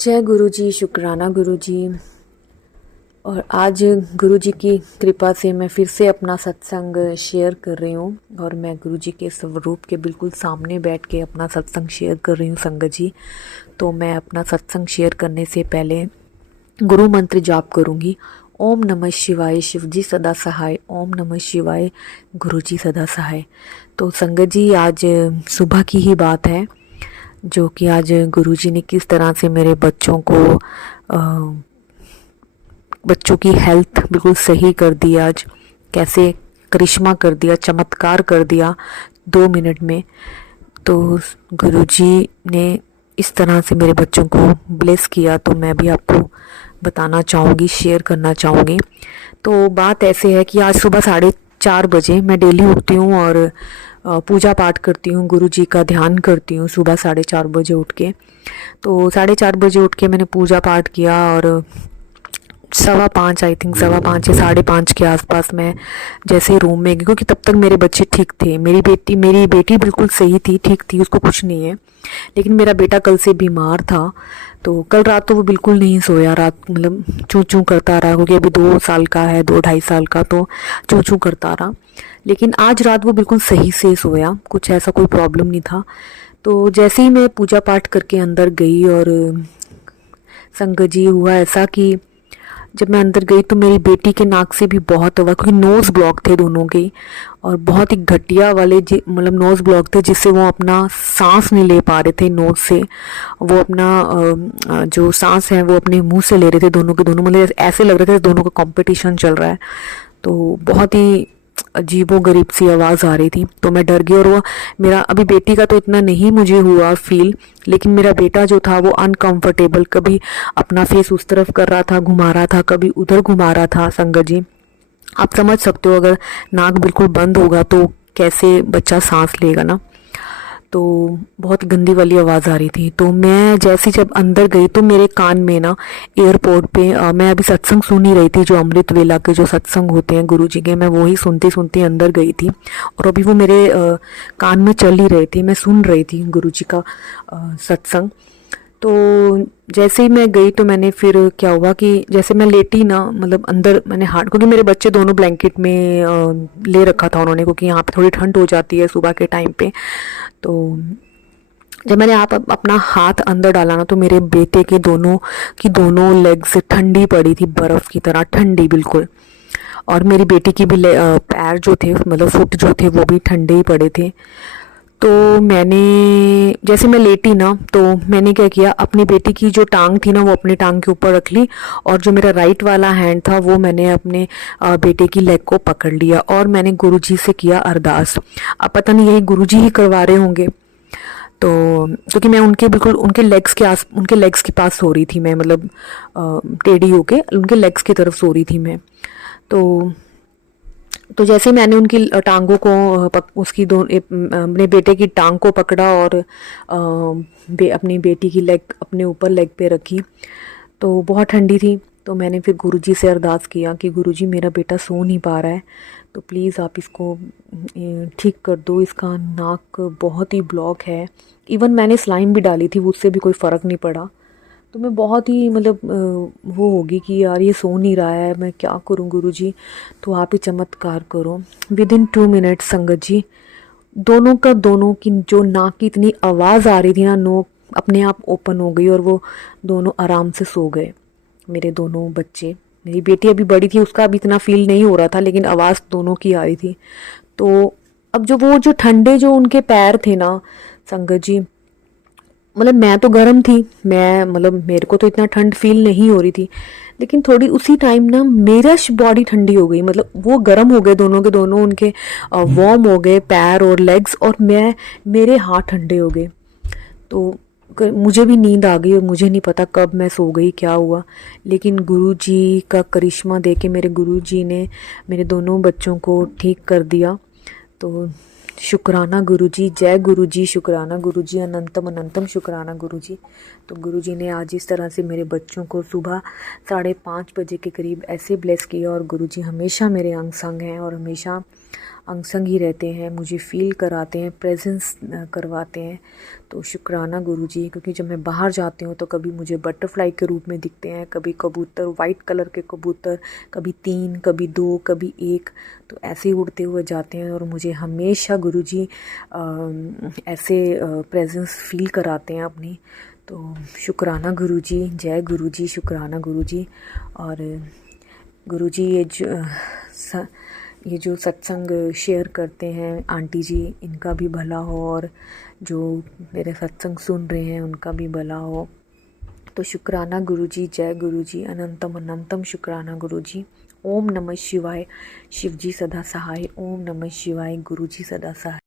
जय गुरु जी, शुक्राना गुरु जी। और आज गुरु जी की कृपा से मैं फिर से अपना सत्संग शेयर कर रही हूँ और मैं गुरु जी के स्वरूप के बिल्कुल सामने बैठ के अपना सत्संग शेयर कर रही हूँ संगत जी। तो मैं अपना सत्संग शेयर करने से पहले गुरु मंत्र जाप करूँगी। ओम नमः शिवाय, शिव जी सदा सहाय। ओम नमः शिवाय, गुरु जी सदा सहाय। तो संगत जी, आज सुबह की ही बात है जो कि आज गुरुजी ने किस तरह से मेरे बच्चों की हेल्थ बिल्कुल सही कर दी। आज कैसे करिश्मा कर दिया, चमत्कार कर दिया 2 मिनट में। तो गुरुजी ने इस तरह से मेरे बच्चों को ब्लेस किया, तो मैं भी आपको बताना चाहूँगी, शेयर करना चाहूँगी। तो बात ऐसे है कि आज सुबह 4:30 बजे मैं डेली उठती हूँ और पूजा पाठ करती हूँ, गुरु जी का ध्यान करती हूँ सुबह 4:30 बजे उठ के। तो 4:30 बजे उठ के मैंने पूजा पाठ किया और 5:15 आई थिंक 5:15 या 5:30 के आसपास मैं जैसे रूम में गई, क्योंकि तब तक मेरे बच्चे ठीक थे। मेरी बेटी बिल्कुल सही थी, ठीक थी, उसको कुछ नहीं है। लेकिन मेरा बेटा कल से बीमार था, तो कल रात तो वो बिल्कुल नहीं सोया। रात मतलब चूँ चूँ करता रहा, क्योंकि अभी 2 साल का है, 2 ढाई साल का, तो चूँ चूँ करता रहा। लेकिन आज रात वो बिल्कुल सही से सोया, कुछ ऐसा कोई प्रॉब्लम नहीं था। तो जैसे ही मैं पूजा पाठ करके अंदर गई और संगत जी, हुआ ऐसा कि जब मैं अंदर गई तो मेरी बेटी के नाक से भी बहुत हवा, क्योंकि नोज़ ब्लॉक थे दोनों के, और बहुत ही घटिया वाले मतलब नोज़ ब्लॉक थे, जिससे वो अपना सांस नहीं ले पा रहे थे नोज़ से। वो अपना जो सांस है वो अपने मुंह से ले रहे थे दोनों के दोनों, मतलब ऐसे लग रहे थे दोनों का कंपटीशन चल रहा है। तो बहुत ही अजीबो गरीब सी आवाज़ आ रही थी, तो मैं डर गई। और वो मेरा अभी बेटी का तो इतना नहीं मुझे हुआ फील, लेकिन मेरा बेटा जो था वो अनकंफर्टेबल, कभी अपना फेस उस तरफ कर रहा था, घुमा रहा था, कभी उधर घुमा रहा था। संगत जी, आप समझ सकते हो अगर नाक बिल्कुल बंद होगा तो कैसे बच्चा सांस लेगा ना। तो बहुत गंदी वाली आवाज़ आ रही थी। तो मैं जैसे जब अंदर गई तो मेरे कान में ना एयरपोर्ट पे मैं अभी सत्संग सुन ही रही थी, जो अमृत वेला के जो सत्संग होते हैं गुरु जी के, मैं वही सुनते सुनते अंदर गई थी। और अभी वो मेरे कान में चल ही रहे थे, मैं सुन रही थी गुरु जी का सत्संग। तो जैसे ही मैं गई तो मैंने फिर क्या हुआ कि जैसे मैं लेटी ना, मतलब अंदर मैंने हाथ, क्योंकि मेरे बच्चे दोनों ब्लैंकेट में ले रखा था उन्होंने, क्योंकि यहाँ पे थोड़ी ठंड हो जाती है सुबह के टाइम पे। तो जब मैंने आप अपना हाथ अंदर डाला ना, तो मेरे बेटे के दोनों लेग्स ठंडी पड़ी थी, बर्फ़ की तरह ठंडी बिल्कुल। और मेरी बेटी की भी पैर जो थे, मतलब फुट जो थे, वो भी ठंडे ही पड़े थे। तो मैंने जैसे मैं लेटी ना, तो मैंने क्या किया, अपनी बेटी की जो टांग थी ना वो अपनी टांग के ऊपर रख ली, और जो मेरा राइट वाला हैंड था वो मैंने अपने बेटे की लेग को पकड़ लिया, और मैंने गुरुजी से किया अरदास। अब पता नहीं यही गुरुजी ही करवा रहे होंगे। तो क्योंकि मैं उनके लेग्स के पास सो रही थी मैं, मतलब टेढ़ी होके उनके लेग्स की तरफ सो रही थी मैं। तो जैसे मैंने उनकी टांगों को अपने बेटे की टांग को पकड़ा और अपनी बेटी की लेग अपने ऊपर लेग पे रखी, तो बहुत ठंडी थी। तो मैंने फिर गुरुजी से अरदास किया कि गुरुजी, मेरा बेटा सो नहीं पा रहा है, तो प्लीज़ आप इसको ठीक कर दो, इसका नाक बहुत ही ब्लॉक है। इवन मैंने स्लाइन भी डाली थी, उससे भी कोई फ़र्क नहीं पड़ा। तो मैं बहुत ही मतलब वो होगी कि यार ये सो नहीं रहा है, मैं क्या करूं गुरुजी, तो आप ही चमत्कार करो। विदिन 2 मिनट संगत जी, दोनों की जो नाक की इतनी आवाज़ आ रही थी ना, नो अपने आप ओपन हो गई और वो दोनों आराम से सो गए। मेरे दोनों बच्चे, मेरी बेटी अभी बड़ी थी, उसका अभी इतना फील नहीं हो रहा था, लेकिन आवाज़ दोनों की आ रही थी। तो अब जो ठंडे जो उनके पैर थे ना संगत जी, मतलब मैं तो गर्म थी, मैं मतलब मेरे को तो इतना ठंड फील नहीं हो रही थी, लेकिन थोड़ी उसी टाइम ना मेरा बॉडी ठंडी हो गई, मतलब वो गर्म हो गए दोनों के दोनों, उनके वार्म हो गए पैर और लेग्स, और मेरे हाथ ठंडे हो गए। तो मुझे भी नींद आ गई और मुझे नहीं पता कब मैं सो गई, क्या हुआ। लेकिन गुरुजी का करिश्मा देके मेरे गुरुजी ने मेरे दोनों बच्चों को ठीक कर दिया। तो शुक्राना गुरुजी, जय गुरुजी, शुक्राना गुरुजी, अनंतम अनंतम शुक्राना गुरुजी। तो गुरुजी ने आज इस तरह से मेरे बच्चों को सुबह 5:30 बजे के करीब ऐसे ब्लेस किया। और गुरुजी हमेशा मेरे अंग संग हैं और हमेशा अंग संग ही रहते हैं, मुझे फ़ील कराते हैं, प्रेजेंस करवाते हैं। तो शुक्राना गुरुजी, क्योंकि जब मैं बाहर जाती हूँ तो कभी मुझे बटरफ्लाई के रूप में दिखते हैं, कभी कबूतर, वाइट कलर के कबूतर, कभी 3, कभी 2, कभी 1, तो ऐसे ही उड़ते हुए जाते हैं। और मुझे हमेशा गुरुजी ऐसे प्रेजेंस फ़ील कराते हैं अपनी। तो शुक्राना गुरुजी, जय गुरुजी, शुक्राना गुरुजी। और गुरुजी ये जो सत्संग शेयर करते हैं आंटी जी, इनका भी भला हो, और जो मेरे सत्संग सुन रहे हैं उनका भी भला हो। तो शुक्राना गुरुजी, जय गुरुजी, अनंतम अनंतम शुक्राना गुरुजी। ओम नमः शिवाय, शिवजी सदा सहाय। ओम नमः शिवाय, गुरुजी सदा सहाय।